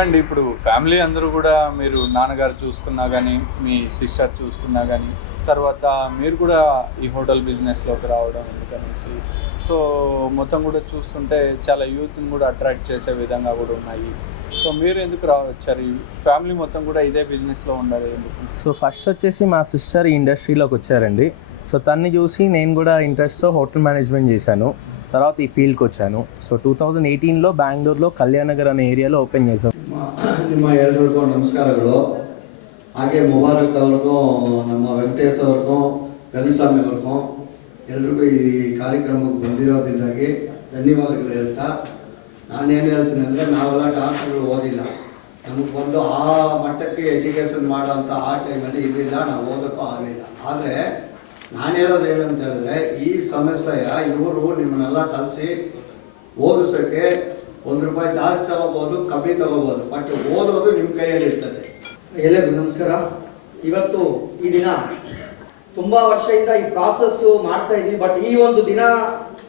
And ఇప్పుడు family అందరూ కూడా మీరు నాన్నగారు చూసుకున్నా కానీ మీ సిస్టర్ చూసుకున్నా కానీ తర్వాత మీరు కూడా ఈ హోటల్ బిజినెస్లోకి రావడం ఎందుకనేసి సో మొత్తం కూడా చూస్తుంటే చాలా యూత్ని కూడా అట్రాక్ట్ చేసే విధంగా కూడా ఉన్నాయి. సో మీరు ఎందుకు వచ్చారు? ఈ ఫ్యామిలీ మొత్తం కూడా ఇదే బిజినెస్లో ఉండాలి ఎందుకు? సో ఫస్ట్ వచ్చేసి మా సిస్టర్ ఈ ఇండస్ట్రీలోకి వచ్చారండి. సో తన్ని చూసి నేను కూడా ఇంట్రెస్ట్తో హోటల్ మేనేజ్మెంట్ చేశాను. తర్వాత ಈ ಫೀಲ್ಡ್ಗೆ వచ్చాను. ಸೊ 2018 ಬ್ಯಾಂಗ್ಳೂರ್లో ಕಲ್ಯಾಣನಗರ ಅనే ಏರಿಯಾలో ಓಪನ್ చేశాను. ನಿಮ್ಮ ಎಲ್ಲರಿಗೂ ನಮಸ್ಕಾರಗಳು. ಹಾಗೆ ಮುಬಾರಕ್ ಅವ್ರಿಗೂ ನಮ್ಮ ವೆಂಕಟೇಶ್ ಅವ್ರಿಗೂ ವೆಂಕಟಸ್ವಾಮಿ ಅವ್ರಿಗೂ ಎಲ್ರಿಗೂ ಈ ಕಾರ್ಯಕ್ರಮಕ್ಕೆ ಬಂದಿರೋದ್ರಿಂದಾಗಿ ಧನ್ಯವಾದಗಳು ಹೇಳ್ತಾ ನಾನೇನು ಹೇಳ್ತೀನಿ ಅಂದರೆ ನಾವೆಲ್ಲ ಡಾಕ್ಟ್ರುಗಳು ಓದಿಲ್ಲ, ನಮಗೆ ಬಂದು ಆ ಮಟ್ಟಕ್ಕೆ ಎಜುಕೇಷನ್ ಮಾಡೋಂಥ ಆ ಟೈಮಲ್ಲಿ ಇರಲಿಲ್ಲ, ನಾವು ಓದೋಕ್ಕೂ ಆಗಲಿಲ್ಲ. ಆದರೆ ನಾನು ಹೇಳೋದು ಏನಂತ ಹೇಳಿದ್ರೆ ಈ ಸಂಸ್ಥೆಯ ಇವರು ನಿಮ್ಮನ್ನೆಲ್ಲ ಕಲಿಸಿ ಓದಿಸೋಕ್ಕೆ ₹1 ಜಾಸ್ತಿ ತಗೋಬೋದು, ಕಮ್ಮಿ ತಗೋಬೋದು, ಬಟ್ ಓದೋದು ನಿಮ್ಮ ಕೈಯಲ್ಲಿ ಇರ್ತದೆ. ಎಲ್ಲರಿಗೂ ನಮಸ್ಕಾರ. ಇವತ್ತು ಈ ದಿನ ತುಂಬ ವರ್ಷದಿಂದ ಈ ಪ್ರಾಸೆಸ್ ಮಾಡ್ತಾ ಇದ್ವಿ, ಬಟ್ ಈ ಒಂದು ದಿನ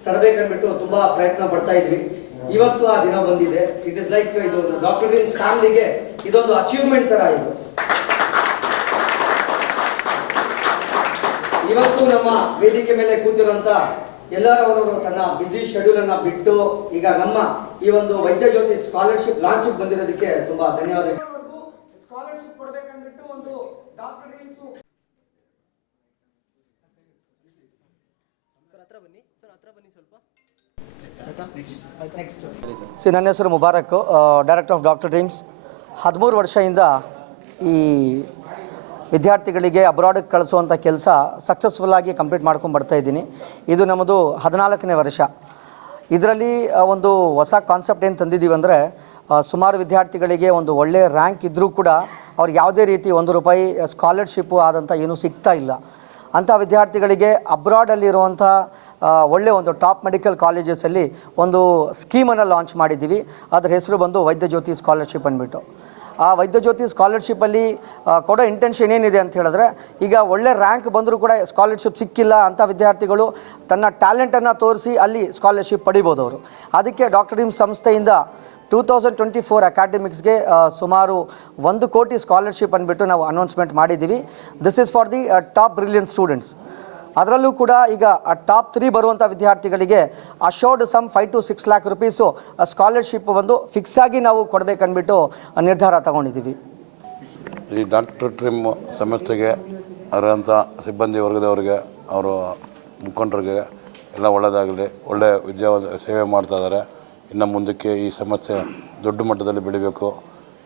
ತರಬೇಕನ್ಬಿಟ್ಟು ತುಂಬ ಪ್ರಯತ್ನ ಪಡ್ತಾ ಇದ್ವಿ. ಇವತ್ತು ಆ ದಿನ ಬಂದಿದೆ. ಇಟ್ ಇಸ್ ಲೈಕ್ ಇದು ಡಾಕ್ಟರ್ ಡ್ರೀಮ್ಸ್ ಫ್ಯಾಮಿಲಿಗೆ ಇದೊಂದು ಅಚೀವ್ಮೆಂಟ್ ತರ ಇದು. ಇವತ್ತು ನಮ್ಮ ವೇದಿಕೆ ಮೇಲೆ ಕೂತಿರುವಂತ ಎಲ್ಲರೂ ತನ್ನ ಬಿಸಿ ಶೆಡ್ಯೂಲ್ ಅನ್ನ ಬಿಟ್ಟು ಈಗ ನಮ್ಮ ಈ ಒಂದು ವೈದ್ಯ ಜ್ಯೋತಿ ಸ್ಕಾಲರ್ಶಿಪ್ ಲಾಂಚ್ ಬಂದಿರೋದಕ್ಕೆ ತುಂಬಾ ಧನ್ಯವಾದಗಳು. ಸ್ಕಾಲರ್ಶಿಪ್ ಕೊಡಬೇಕಂದ್ಬಿಟ್ಟು ಒಂದು ಡಾಕ್ಟರ್ ಡ್ರೀಮ್ಸ್ ನನ್ನ ಹೆಸರು Mubarak, director of doctor dreams. 13 ವರ್ಷದಿಂದ ಈ ವಿದ್ಯಾರ್ಥಿಗಳಿಗೆ ಅಬ್ರಾಡ್ಗೆ ಕಳಿಸುವಂಥ ಕೆಲಸ ಸಕ್ಸಸ್ಫುಲ್ಲಾಗಿ ಕಂಪ್ಲೀಟ್ ಮಾಡ್ಕೊಂಡು ಬರ್ತಾ ಇದ್ದೀನಿ. ಇದು ನಮ್ಮದು 14ನೇ ವರ್ಷ. ಇದರಲ್ಲಿ ಒಂದು ಹೊಸ ಕಾನ್ಸೆಪ್ಟ್ ಏನು ತಂದಿದ್ದೀವಿ ಅಂದರೆ, ಸುಮಾರು ವಿದ್ಯಾರ್ಥಿಗಳಿಗೆ ಒಂದು ಒಳ್ಳೆಯ ರ್ಯಾಂಕ್ ಇದ್ದರೂ ಕೂಡ ಅವ್ರಿಗೆ ಯಾವುದೇ ರೀತಿ ₹1 ಸ್ಕಾಲರ್ಶಿಪ್ಪು ಆದಂಥ ಏನೂ ಸಿಗ್ತಾ ಇಲ್ಲ. ಅಂಥ ವಿದ್ಯಾರ್ಥಿಗಳಿಗೆ ಅಬ್ರಾಡಲ್ಲಿರುವಂಥ ಒಳ್ಳೆಯ ಒಂದು ಟಾಪ್ ಮೆಡಿಕಲ್ ಕಾಲೇಜಸಲ್ಲಿ ಒಂದು ಸ್ಕೀಮನ್ನು ಲಾಂಚ್ ಮಾಡಿದ್ದೀವಿ. ಅದರ ಹೆಸರು ಬಂದು ವೈದ್ಯ ಜ್ಯೋತಿ ಸ್ಕಾಲರ್ಶಿಪ್ ಅಂದ್ಬಿಟ್ಟು. ಆ ವೈದ್ಯ ಜ್ಯೋತಿ ಸ್ಕಾಲರ್ಶಿಪ್ಪಲ್ಲಿ ಕೊಡೋ ಇಂಟೆನ್ಷನ್ ಏನಿದೆ ಅಂತ ಹೇಳಿದ್ರೆ, ಈಗ ಒಳ್ಳೆ ರ್ಯಾಂಕ್ ಬಂದರೂ ಕೂಡ ಸ್ಕಾಲರ್ಶಿಪ್ ಸಿಕ್ಕಿಲ್ಲ ಅಂಥ ವಿದ್ಯಾರ್ಥಿಗಳು ತನ್ನ ಟ್ಯಾಲೆಂಟನ್ನು ತೋರಿಸಿ ಅಲ್ಲಿ ಸ್ಕಾಲರ್ಶಿಪ್ ಪಡಿಬೋದು ಅವರು. ಅದಕ್ಕೆ ಡಾಕ್ಟರ್ ಡ್ರೀಮ್ಸ್ ಸಂಸ್ಥೆಯಿಂದ 2024 ಅಕಾಡೆಮಿಕ್ಸ್ಗೆ ಸುಮಾರು 1 ಕೋಟಿ ಸ್ಕಾಲರ್ಶಿಪ್ ಅಂದ್ಬಿಟ್ಟು ನಾವು ಅನೌನ್ಸ್ಮೆಂಟ್ ಮಾಡಿದ್ದೀವಿ. This is for the top brilliant students. ಅದರಲ್ಲೂ ಕೂಡ ಈಗ ಟಾಪ್ 3 ಬರುವಂಥ ವಿದ್ಯಾರ್ಥಿಗಳಿಗೆ assured some 5 to 6 lakh rupees scholarship ಒಂದು ಫಿಕ್ಸ್ ಆಗಿ ನಾವು ಕೊಡಬೇಕನ್ಬಿಟ್ಟು ನಿರ್ಧಾರ ತಗೊಂಡಿದ್ದೀವಿ. ಈ ಡಾಕ್ಟರ್ ಡ್ರೀಮ್ ಸಂಸ್ಥೆಗೆ ಅದರಂಥ ಸಿಬ್ಬಂದಿ ವರ್ಗದವರಿಗೆ, ಅವರ ಮುಖಂಡರಿಗೆ ಎಲ್ಲ ಒಳ್ಳೆಯದಾಗಲಿ, ಒಳ್ಳೆ ಸೇವೆ ಮಾಡ್ತಾ ಇದ್ದಾರೆ. ಇನ್ನು ಮುಂದಕ್ಕೆ ಈ ಸಮಸ್ಯೆ ದೊಡ್ಡ ಮಟ್ಟದಲ್ಲಿ ಬೆಳಿಬೇಕು,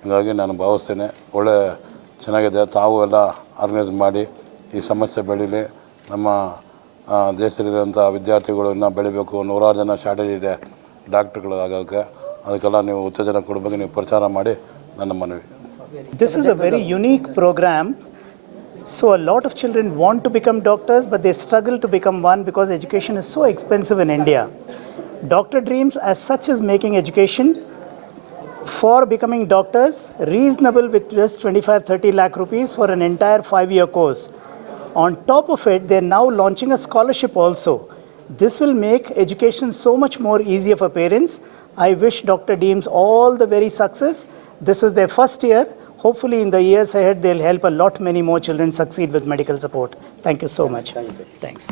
ಹೀಗಾಗಿ ನಾನು ಭಾವಿಸ್ತೇನೆ. ಒಳ್ಳೆ ಚೆನ್ನಾಗಿದೆ. ತಾವು ಎಲ್ಲ ಆರ್ಗನೈಸ್ ಮಾಡಿ ಈ ಸಮಸ್ಯೆ ಬೆಳೀಲಿ. ನಮ್ಮ ದೇಶದಲ್ಲಿರುವಂಥ ವಿದ್ಯಾರ್ಥಿಗಳು ಇನ್ನೂ ಬೆಳಿಬೇಕು. 100 ಜನ ಶಾರ್ಟೇಜ್ ಇದೆ ಡಾಕ್ಟ್ರುಗಳು ಆಗೋಕ್ಕೆ. ಅದಕ್ಕೆಲ್ಲ ನೀವು ಉತ್ತೇಜನ ಕೊಡಬೇಕು, ನೀವು ಪ್ರಚಾರ ಮಾಡಿ ನನ್ನ ಮನವಿ. This is a very unique program. So a lot of children want to become doctors, but they struggle to become one because education is so expensive in India. Dr. Dreams as such is making education for becoming doctors reasonable with just 25-30 lakh rupees for an entire 5-year course. On top of it, they are now launching a scholarship also. This will make education so much more easier for parents. I wish Dr. Dreams all the very success. This is their first year. Hopefully in the years ahead, they'll help a lot many more children succeed with medical support. Thank you so much. Thanks.